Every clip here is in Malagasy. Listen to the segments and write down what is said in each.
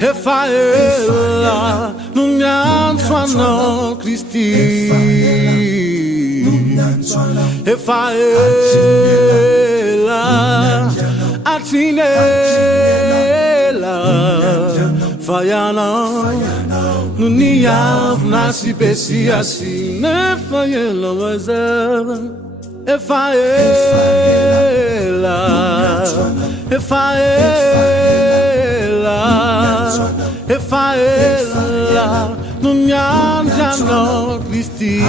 Rafaela, non mi anzuano Cristi. Rafaela, Atinela, Fayana, non iavna si pesi assim, ne Fayela wazela. Rafaela, Rafaela, non mi hanno Cristi.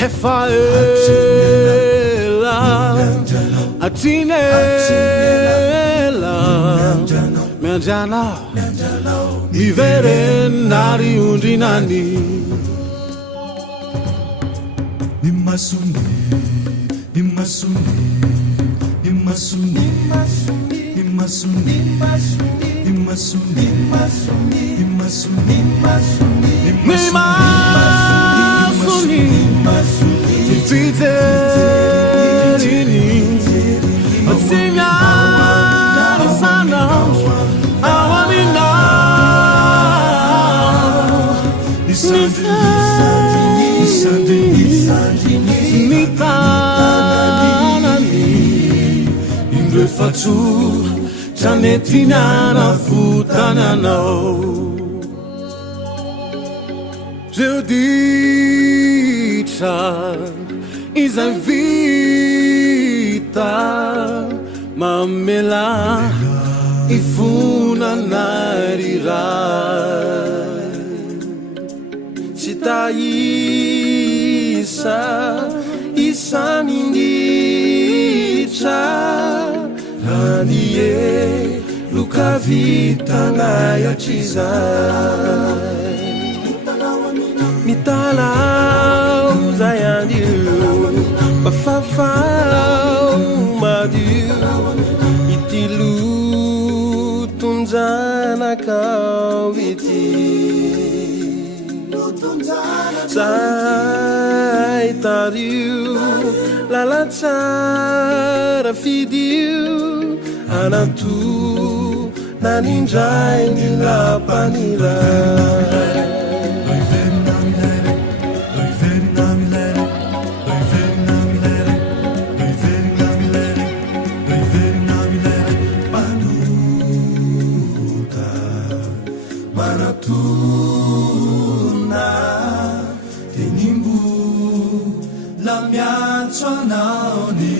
Rafaela, Atinela, Mianjana, mi vere nari undinani. Imasuni, Imasuni, Imasuni, Imasuni, Imasuni, Imasuni, Imasuni, Fiterini, Otsimiani sana, Awamina, Indre faccio Gianettina na futana no. Giudicia isa vita, ma me la ifuna narirai. Cita isa nindica, ranie luka vita na yachizai. Mitala uzayandiu, bafafau madiu, itilu tunjana kawiti. Sai tariu, lalacara fidiu, anatu naninjai nilapanira. Manatuna tenimbu la mia naoni.